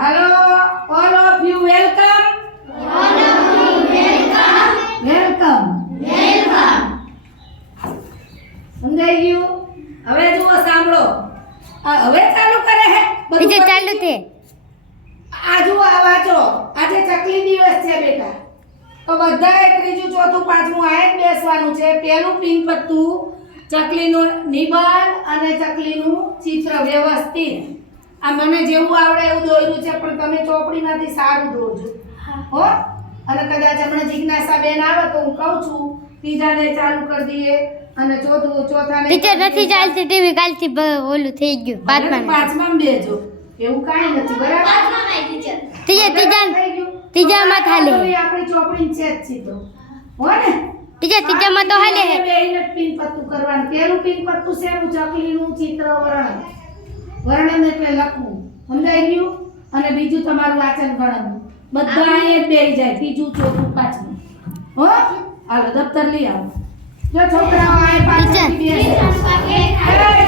Hello, all of you welcome. Welcome. સમજાઈ ગયું? હવે જુઓ સાંભળો. હવે ચાલુ કરે હે? ટીચર ચાલુ છે. આ જુઓ આ વાંચો. આજે ચકલી દિવસ છે બેટા. તો બધાએ ત્રીજું ચોથું પાંચમું આ જ બેસવાનું છે. પહેલું પિન પત્તું ચકલીનું નિબંધ અને ચકલીનું ચિત્ર વ્યવસ્થિત. આ મને જેવું આવડે એવું દોર્યું છે પણ તમે ચોપડીમાંથી સારું દોરજો. હો? અને કદાચ હમણાં જિજ્ઞાસા બેન આવે તો હું કહું છું ત્રીજાને ચાલુ કરી દઈએ અને ચોથાને ટીચર નથી ચાલતી ટીવી કાલથી ઓલું થઈ ગયું પાંચમાં બેજો. એવું કાંઈ નથી બરાબર? ત્રીજામાં થાલે આપણી ચોપડી છે જ સીધો. હો ને? ટીચર ત્રીજામાં તો હાલે હે. બે યુનિટ પિન પત્તું કરવાનું. પહેલું પિન પત્તું છે ચકલીનું ચિત્ર વર્ણન. વર્ણન એટલે લખવું. સમજાઈ ગયું? અને બીજું તમારું વાંચન ગણન. બધા અહીંયા જ બેહી જાય. ત્રીજું ચોથું પાંચમું. હો? હાલો દફતર લઈ આવો. જો છોકરાઓ આય પાછળ બેસે.